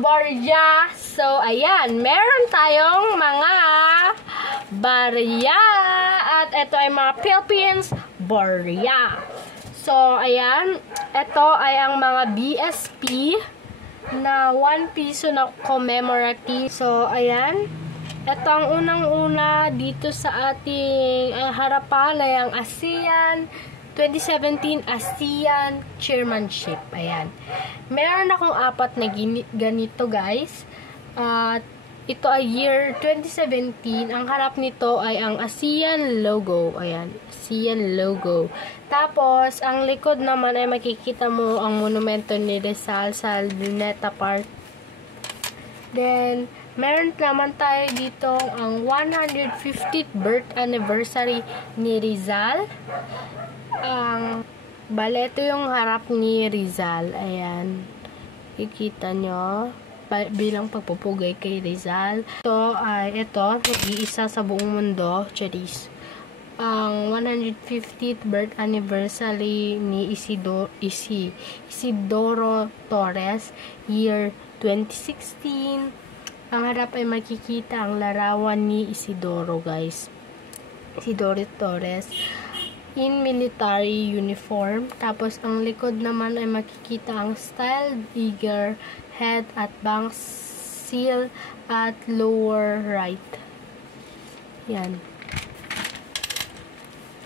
barya. So, ayan. Meron tayong mga barya. At ito ay mga Philippines barya. So, ayan. Ito ay ang mga BSP na 1 piso na commemorative. So, ayan. Ito ang unang-una dito sa ating harapan ay ang ASEAN 2017 ASEAN Chairmanship. Ayan. Meron akong 4 na ganito, guys. Ito ay year 2017. Ang harap nito ay ang ASEAN logo. Ayan. ASEAN logo. Tapos, ang likod naman ay makikita mo ang monumento ni Rizal sa Luneta Park. Then, meron naman tayo dito ang 150th birth anniversary ni Rizal. Bale, ito yung harap ni Rizal. Ayan. Kikita nyo. Bilang pagpupugay kay Rizal. Ito ay, nag-iisa sa buong mundo. Charis. Ang 150th birth anniversary ni Isidoro Torres, year 2016. Ang harap ay makikita ang larawan ni Isidoro, guys. Isidoro Torres in military uniform. Tapos, ang likod naman ay makikita ang styled eagle head at bank seal at lower right. Yan.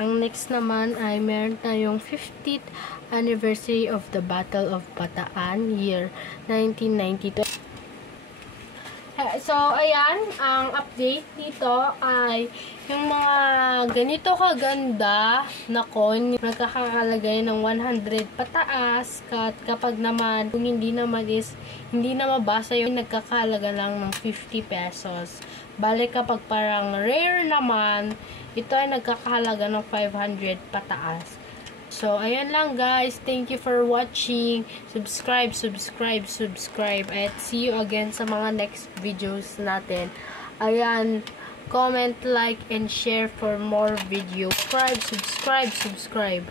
Ang next naman ay meron tayong 50th anniversary of the Battle of Bataan, year 1992. So, ayan, ang update dito ay yung mga ganito kaganda na coin, nagkakakalagay ng 100 pataas, kapag naman, kung hindi naman is, hindi na mabasa yung nagkakalaga lang ng 50 pesos. Bale, kapag parang rare naman, ito ay nagkakahalaga ng 500 pataas. So, ayan lang, guys. Thank you for watching. Subscribe. At see you again sa mga next videos natin. Ayan. Comment, like, and share for more videos. Subscribe.